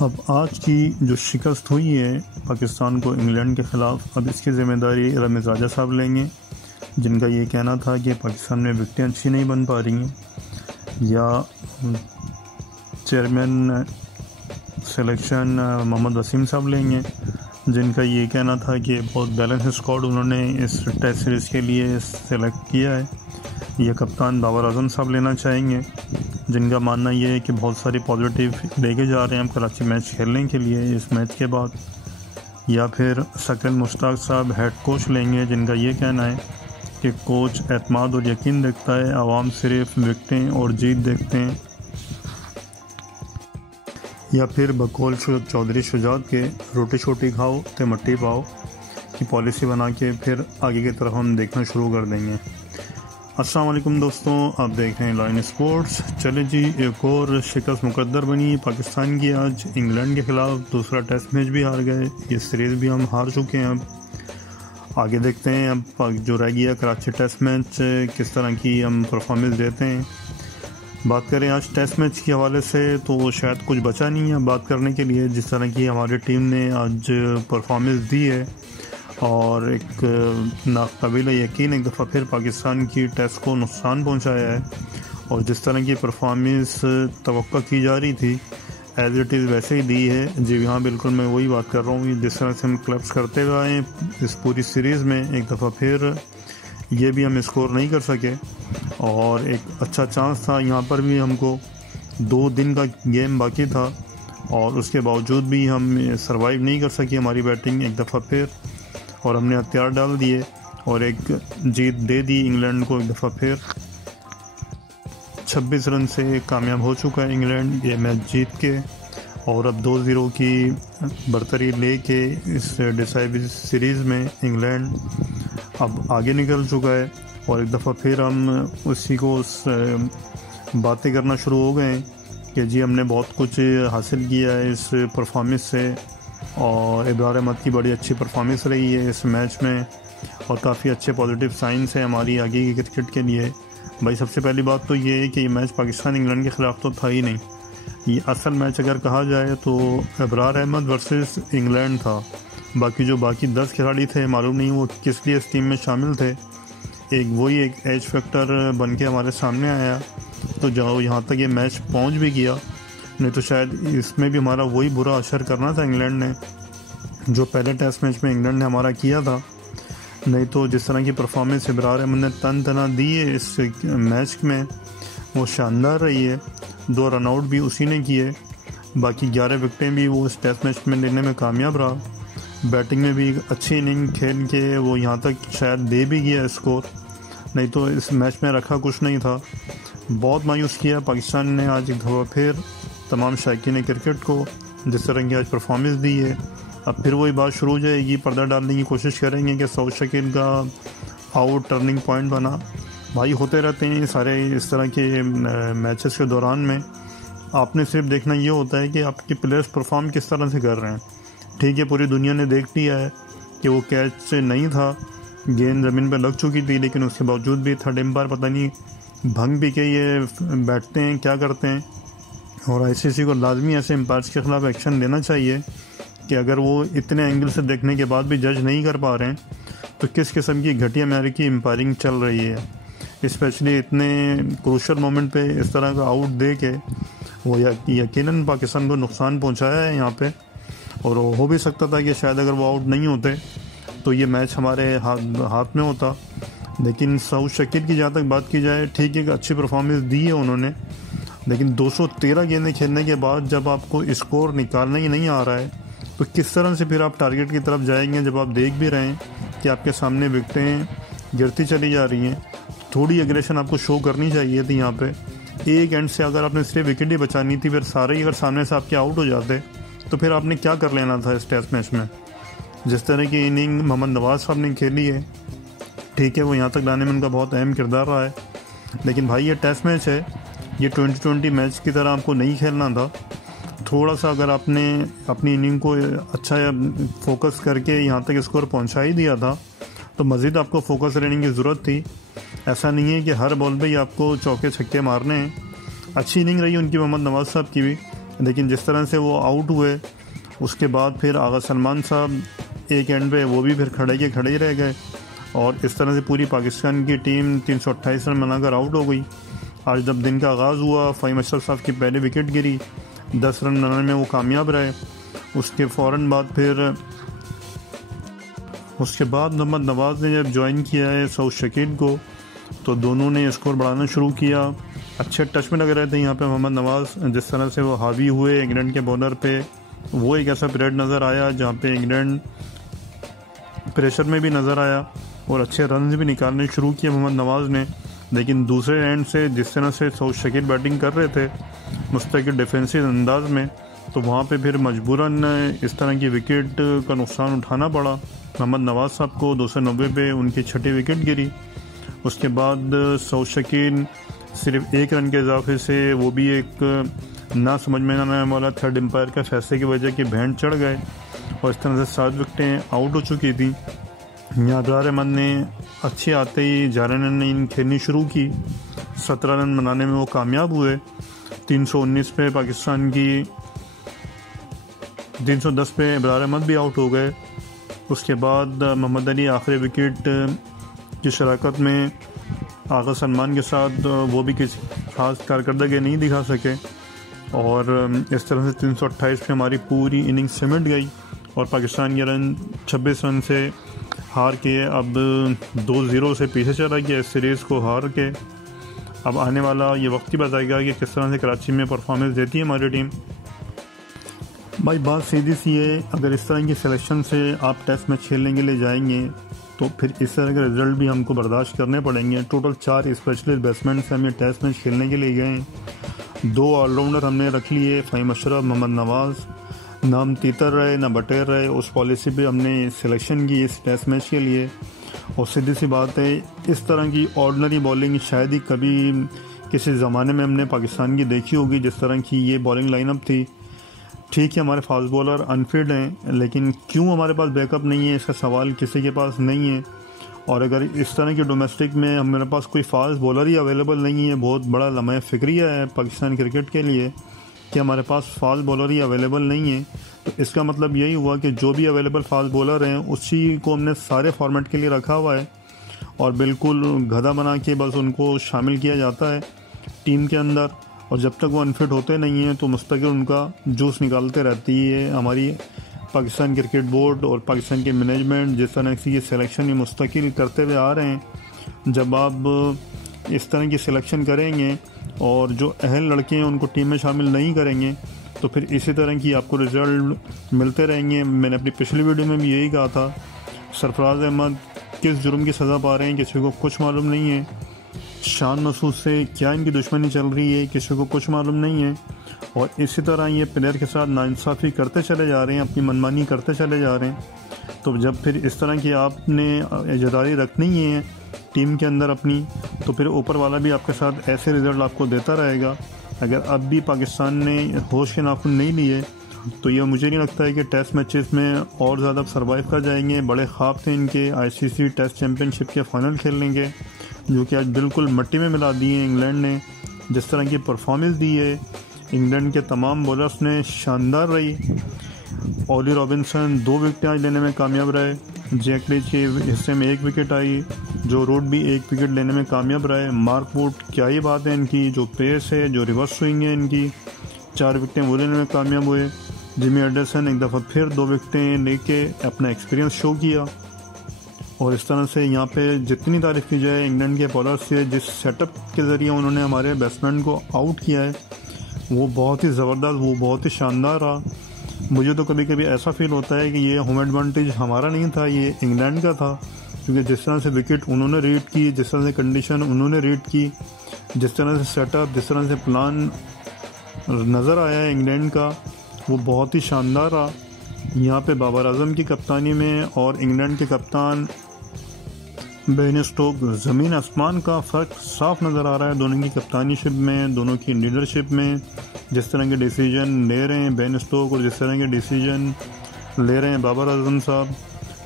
अब आज की जो शिकस्त हुई है पाकिस्तान को इंग्लैंड के ख़िलाफ़, अब इसकी ज़िम्मेदारी रमीज़ राजा साहब लेंगे, जिनका ये कहना था कि पाकिस्तान में विकेटें अच्छी नहीं बन पा रही हैं, या चेयरमैन सिलेक्शन मोहम्मद वसीम साहब लेंगे, जिनका ये कहना था कि बहुत बैलेंस स्क्वाड उन्होंने इस टेस्ट सीरीज़ के लिए सेलेक्ट किया है, या कप्तान बाबर आजम साहब लेना चाहेंगे, जिनका मानना ये है कि बहुत सारी पॉजिटिव लेके जा रहे हैं हम कराची मैच खेलने के लिए इस मैच के बाद, या फिर शकील मुश्ताक साहब हेड कोच लेंगे, जिनका ये कहना है कि कोच एतमाद और यकीन देखता है, आवाम सिर्फ विकेटें और जीत देखते हैं, या फिर बकौल चौधरी शुजात के रोटी छोटी खाओ ते मट्टी पाओ की पॉलिसी बना के फिर आगे की तरफ हम देखना शुरू कर देंगे। अस्सलाम वालेकुम दोस्तों, आप देख रहे हैं लाइन स्पोर्ट्स। चले जी, एक और शिकस्त मुकद्दर बनी पाकिस्तान की। आज इंग्लैंड के ख़िलाफ़ दूसरा टेस्ट मैच भी हार गए, ये सीरीज़ भी हम हार चुके हैं। अब आगे देखते हैं अब जो रह गया कराची टेस्ट मैच किस तरह की हम परफॉर्मेंस देते हैं। बात करें आज टेस्ट मैच के हवाले से तो शायद कुछ बचा नहीं है बात करने के लिए, जिस तरह की हमारी टीम ने आज परफॉर्मेंस दी है, और एक नाकाबिल यकीन एक दफ़ा फिर पाकिस्तान की टेस्ट को नुकसान पहुंचाया है। और जिस तरह की परफॉर्मेंस तवक्को की जा रही थी एज़ इट इज़ वैसे ही दी है। जी हाँ, बिल्कुल मैं वही बात कर रहा हूँ। जिस तरह से हम क्लब्स करते हुए आए इस पूरी सीरीज़ में, एक दफ़ा फिर ये भी हम स्कोर नहीं कर सके, और एक अच्छा चांस था यहाँ पर भी, हमको 2 दिन का गेम बाकी था और उसके बावजूद भी हम सर्वाइव नहीं कर सकी हमारी बैटिंग एक दफ़ा फिर, और हमने हथियार डाल दिए और एक जीत दे दी इंग्लैंड को एक दफ़ा फिर। 26 रन से कामयाब हो चुका है इंग्लैंड ये मैच जीत के, और अब 2-0 की बरतरी लेके इस डिसाइडिव सीरीज़ में इंग्लैंड अब आगे निकल चुका है। और एक दफ़ा फिर हम उसी को बातें करना शुरू हो गए कि जी हमने बहुत कुछ हासिल किया है इस परफॉर्मेंस से, और इब्रार अहमद की बड़ी अच्छी परफॉर्मेंस रही है इस मैच में, और काफ़ी अच्छे पॉजिटिव साइंस हैं हमारी आगे की क्रिकेट के लिए। भाई सबसे पहली बात तो ये है कि ये मैच पाकिस्तान इंग्लैंड के ख़िलाफ़ तो था ही नहीं, ये असल मैच अगर कहा जाए तो इब्रार अहमद वर्सेस इंग्लैंड था। बाकी 10 खिलाड़ी थे, मालूम नहीं वो किस लिए इस टीम में शामिल थे। एक एज फैक्टर बन के हमारे सामने आया, तो जाओ यहाँ तक ये मैच पहुँच भी गया, नहीं तो शायद इसमें भी हमारा वही बुरा असर करना था इंग्लैंड ने, जो पहले टेस्ट मैच में इंग्लैंड ने हमारा किया था। नहीं तो जिस तरह की परफॉर्मेंस इब्रार अहमद ने तना दी है इस मैच में, वो शानदार रही है। 2 रनआउट भी उसी ने किए, बाकी 11 विकेटें भी वो इस टेस्ट मैच में लेने में कामयाब रहा। बैटिंग में भी एक अच्छी इनिंग खेल के वो यहाँ तक शायद दे भी गया स्कोर, नहीं तो इस मैच में रखा कुछ नहीं था। बहुत मायूस किया पाकिस्तान ने आज एक दफ़ा फिर तमाम शायकीन क्रिकेट को, जिस तरह की आज परफॉर्मेंस दी है। अब फिर वही बात शुरू हो जाएगी, पर्दा डालने की कोशिश करेंगे कि सऊद शकील का आउट टर्निंग पॉइंट बना। भाई होते रहते हैं सारे इस तरह के मैचेस के दौरान में, आपने सिर्फ देखना ये होता है कि आपके प्लेयर्स परफॉर्म किस तरह से कर रहे हैं। ठीक है, पूरी दुनिया ने देख लिया है कि वो कैच नहीं था, गेंद ज़मीन पर लग चुकी थी, लेकिन उसके बावजूद भी थर्ड एम्पायर पता नहीं भंग भी के ये बैठते हैं क्या करते हैं। और आईसीसी को लाजमी ऐसे एम्पायर्स के ख़िलाफ़ एक्शन लेना चाहिए कि अगर वो इतने एंगल से देखने के बाद भी जज नहीं कर पा रहे हैं तो किस किस्म की घटिया मैरी की एम्पायरिंग चल रही है। स्पेशली इतने क्रूशल मोमेंट पे इस तरह का आउट दे के वो यकीनन पाकिस्तान को नुकसान पहुंचाया है यहाँ पे, और हो भी सकता था कि शायद अगर वो आउट नहीं होते तो ये मैच हमारे हाथ में होता। लेकिन सऊद शकील की जहाँ तक बात की जाए, ठीक है, अच्छी परफॉर्मेंस दी है उन्होंने, लेकिन 213 गेंदें खेलने के बाद जब आपको स्कोर निकालना ही नहीं आ रहा है तो किस तरह से फिर आप टारगेट की तरफ जाएंगे, जब आप देख भी रहे हैं कि आपके सामने विकेटें गिरती चली जा रही हैं। थोड़ी एग्रेशन आपको शो करनी चाहिए थी यहाँ पे। एक एंड से अगर आपने सिर्फ विकेट ही बचानी थी, फिर सारे ही अगर सामने से आपके आउट हो जाते तो फिर आपने क्या कर लेना था इस टेस्ट मैच में। जिस तरह की इनिंग मोहम्मद नवाज़ साहब ने खेली है, ठीक है, वो यहाँ तक लाने में उनका बहुत अहम किरदार रहा है, लेकिन भाई ये टेस्ट मैच है, ये 2020 मैच की तरह आपको नहीं खेलना था। थोड़ा सा अगर आपने अपनी इनिंग को अच्छा फोकस करके यहाँ तक स्कोर पहुँचा ही दिया था तो मज़ीद आपको फोकस रहने की ज़रूरत थी। ऐसा नहीं है कि हर बॉल पे ही आपको चौके छक्के मारने हैं। अच्छी इनिंग रही उनकी मोहम्मद नवाज़ साहब की भी, लेकिन जिस तरह से वो आउट हुए उसके बाद फिर आगा सलमान साहब एक एंड पे वो भी फिर खड़े ही रह गए और इस तरह से पूरी पाकिस्तान की टीम 328 रन बनाकर आउट हो गई। आज जब दिन का आगाज़ हुआ फ़हीम अशरफ साहब की पहली विकेट गिरी, 10 रन बनाने में वो कामयाब रहे। उसके फ़ौरन बाद मोहम्मद नवाज़ ने जब ज्वाइन किया है सऊद शकील को तो दोनों ने स्कोर बढ़ाना शुरू किया। अच्छे टच में लग रहे थे यहाँ पे मोहम्मद नवाज़, जिस तरह से वो हावी हुए इंग्लैंड के बॉलर पे। वो एक ऐसा पीरियड नज़र आया जहाँ पे इंग्लैंड प्रेशर में भी नज़र आया और अच्छे रन भी निकालने शुरू किए मोहम्मद नवाज़ ने। लेकिन दूसरे एंड से जिस तरह से सऊद शकील बैटिंग कर रहे थे मुस्तकिल डिफेंसिव अंदाज में, तो वहाँ पे फिर मजबूरन इस तरह की विकेट का नुकसान उठाना पड़ा मोहम्मद नवाज़ साहब को। 290 पे उनकी छठी विकेट गिरी। उसके बाद सऊद शकील सिर्फ 1 रन के इजाफे से, वो भी एक ना समझ में आने वाला थर्ड एम्पायर का फैसले की वजह की भेंट चढ़ गए और इस तरह से 7 विकेटें आउट हो चुकी थी। यहाँ अबरार अहमद ने अच्छे आते ही 11 रन इन खेलनी शुरू की। 17 रन बनाने में वो कामयाब हुए। 319 पे पाकिस्तान की 310 पे अबरार अहमद भी आउट हो गए। उसके बाद मोहम्मद अली आखिरी विकेट की शराकत में आगा सलमान के साथ वो भी किसी खास कारकर्दगी नहीं दिखा सके और इस तरह से 328 पे हमारी पूरी इनिंग सिमट गई और पाकिस्तान के रन 26 रन से हार के अब 2-0 से पीछे चला गया। इस सीरीज़ को हार के अब आने वाला ये वक्त ही बताएगा कि किस तरह से कराची में परफॉर्मेंस देती है हमारी टीम। भाई बात सीधी सी है, अगर इस तरह की सिलेक्शन से आप टेस्ट मैच खेलने के लिए जाएंगे तो फिर इस तरह के रिज़ल्ट भी हमको बर्दाश्त करने पड़ेंगे। टोटल 4 स्पेशलिस्ट बैट्समैन से हम ये टेस्ट मैच खेलने के लिए गए। 2 ऑलराउंडर हमने रख लिए, फ़हीम अशरफ, मोहम्मद नवाज़। ना हम तीतर रहे ना बटेर रहे, उस पॉलिसी पे हमने सिलेक्शन की इस टेस्ट मैच के लिए। और सीधी सी बात है, इस तरह की ऑर्डिनरी बॉलिंग शायद ही कभी किसी ज़माने में हमने पाकिस्तान की देखी होगी जिस तरह की ये बॉलिंग लाइनअप थी। ठीक है हमारे फास्ट बॉलर अनफिट हैं, लेकिन क्यों हमारे पास बैकअप नहीं है इसका सवाल किसी के पास नहीं है। और अगर इस तरह के डोमेस्टिक में हमारे पास कोई फास्ट बॉलर ही अवेलेबल नहीं है, बहुत बड़ा लम्हा फ़िक्रिया है पाकिस्तान क्रिकेट के लिए कि हमारे पास फास्ट बॉलर ही अवेलेबल नहीं है। तो इसका मतलब यही हुआ कि जो भी अवेलेबल फास्ट बॉलर हैं उसी को हमने सारे फॉर्मेट के लिए रखा हुआ है और बिल्कुल गधा बना के बस उनको शामिल किया जाता है टीम के अंदर। और जब तक वो अनफिट होते नहीं हैं तो मुस्तकिल उनका जूस निकालते रहती है हमारी पाकिस्तान क्रिकेट बोर्ड और पाकिस्तान के मैनेजमेंट। जिस तरह की ये सिलेक्शन ये मुस्तकिल करते हुए आ रहे हैं, जब आप इस तरह की सिलेक्शन करेंगे और जो अहल लड़के हैं उनको टीम में शामिल नहीं करेंगे तो फिर इसी तरह की आपको रिज़ल्ट मिलते रहेंगे। मैंने अपनी पिछली वीडियो में भी यही कहा था, सरफराज अहमद किस जुर्म की सज़ा पा रहे हैं किसी को कुछ मालूम नहीं है। शान मसूद से क्या इनकी दुश्मनी चल रही है किसी को कुछ मालूम नहीं है। और इसी तरह ये प्लेयर के साथ नाइंसाफ़ी करते चले जा रहे हैं, अपनी मनमानी करते चले जा रहे हैं। तो जब फिर इस तरह की आपने इज़्ज़ादारी रखनी है टीम के अंदर अपनी, तो फिर ऊपर वाला भी आपके साथ ऐसे रिज़ल्ट आपको देता रहेगा। अगर अब भी पाकिस्तान ने होश के नाखून नहीं लिए तो ये मुझे नहीं लगता है कि टेस्ट मैचेस में और ज़्यादा सर्वाइव कर जाएंगे। बड़े ख्वाब थे इनके ICC टेस्ट चैम्पियनशिप के फाइनल खेलने के, जो कि आज बिल्कुल मिट्टी में मिला दिए इंग्लैंड ने। जिस तरह की परफॉर्मेंस दी है इंग्लैंड के तमाम बॉलर्स ने शानदार रही। ऑली रॉबिन्सन 2 विकेटें आज लेने में कामयाब रहे, जैक लीच के हिस्से में 1 विकेट आई, जो रूट भी 1 विकेट लेने में कामयाब रहे। मार्क वुड क्या ही बात है इनकी, जो पेस है जो रिवर्स स्विंग है इनकी, 4 विकेटें वो लेने में कामयाब हुए। जिमी एंडरसन एक दफ़ा फिर 2 विकेटें लेके अपना एक्सपीरियंस शो किया। और इस तरह से यहाँ पे जितनी तारीफ़ की जाए इंग्लैंड के बॉलर से, जिस सेटअप के ज़रिए उन्होंने हमारे बैट्समैन को आउट किया है वो बहुत ही ज़बरदस्त, वो बहुत ही शानदार रहा। मुझे तो कभी कभी ऐसा फील होता है कि ये होम एडवांटेज हमारा नहीं था, ये इंग्लैंड का था। क्योंकि जिस तरह से विकेट उन्होंने रीड की, जिस तरह से कंडीशन उन्होंने रीड की, जिस तरह से सेटअप, जिस तरह से प्लान नज़र आया है इंग्लैंड का, वो बहुत ही शानदार रहा। यहाँ पे बाबर आजम की कप्तानी में और इंग्लैंड के कप्तान बेन स्टोक, ज़मीन आसमान का फ़र्क साफ नज़र आ रहा है दोनों की कप्तानीशिप में, दोनों की लीडरशिप में। जिस तरह के डिसीजन ले रहे हैं बेन स्टोक और जिस तरह के डिसीजन ले रहे हैं बाबर आजम साहब,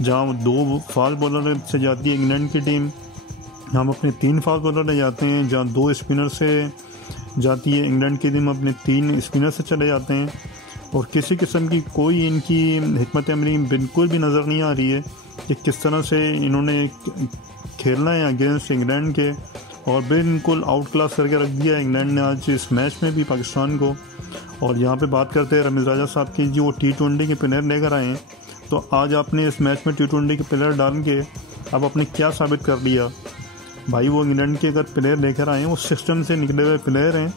जहाँ 2 फास्ट बॉलर से जाती है इंग्लैंड की टीम, हम अपने 3 फास्ट बॉलर ले जाते हैं, जहाँ 2 स्पिनर से जाती है। इंग्लैंड की टीम अपने 3 स्पिनर से चले जाते हैं और किसी किस्म की कोई इनकी हिकमत अमली बिल्कुल भी नज़र नहीं आ रही है कि किस तरह से इन्होंने खेलना है अगेंस्ट इंग्लैंड के, और बिल्कुल आउट क्लास करके रख दिया इंग्लैंड ने आज इस मैच में भी पाकिस्तान को। और यहाँ पे बात करते हैं रमीज़ राजा साहब की, जो T20 के प्लेयर लेकर आए हैं, तो आज आपने इस मैच में T20 के प्लेयर डाल के अब आपने क्या साबित कर दिया भाई। वो इंग्लैंड के अगर प्लेयर लेकर आए हैं वो सिस्टम से निकले हुए प्लेयर हैं,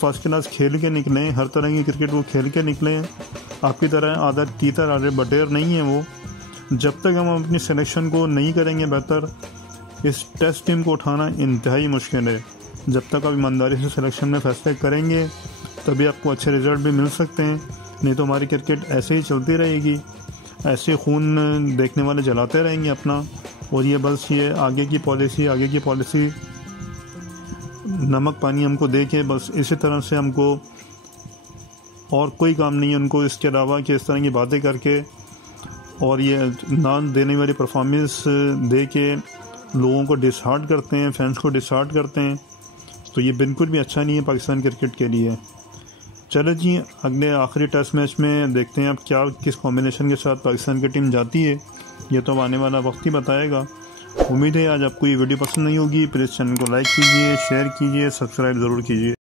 फर्स्ट क्लास खेल के निकले हैं, हर तरह की क्रिकेट वो खेल के निकले हैं। आपकी तरह आधा तीतर आधे बटेर नहीं है वो। जब तक हम अपनी सिलेक्शन को नहीं करेंगे बेहतर, इस टेस्ट टीम को उठाना इंतहाई मुश्किल है। जब तक आप ईमानदारी से सिलेक्शन में फैसले करेंगे तभी आपको अच्छे रिजल्ट भी मिल सकते हैं, नहीं तो हमारी क्रिकेट ऐसे ही चलती रहेगी, ऐसे खून देखने वाले जलाते रहेंगे अपना। और ये बस ये आगे की पॉलिसी नमक पानी हमको दे के बस इसी तरह से हमको और कोई काम नहीं है उनको इसके अलावा कि इस तरह की बातें करके और ये ना देने वाली परफॉर्मेंस दे के लोगों को डिसहार्ट करते हैं, फैंस को डिसहार्ट करते हैं। तो ये बिल्कुल भी अच्छा नहीं है पाकिस्तान क्रिकेट के लिए। चलो जी, अगले आखिरी टेस्ट मैच में देखते हैं अब क्या किस कॉम्बिनेशन के साथ पाकिस्तान की टीम जाती है, ये तो आने वाला वक्त ही बताएगा। उम्मीद है आज आपको ये वीडियो पसंद नहीं होगी। प्लीज़ चैनल को लाइक कीजिए, शेयर कीजिए, सब्सक्राइब ज़रूर कीजिए।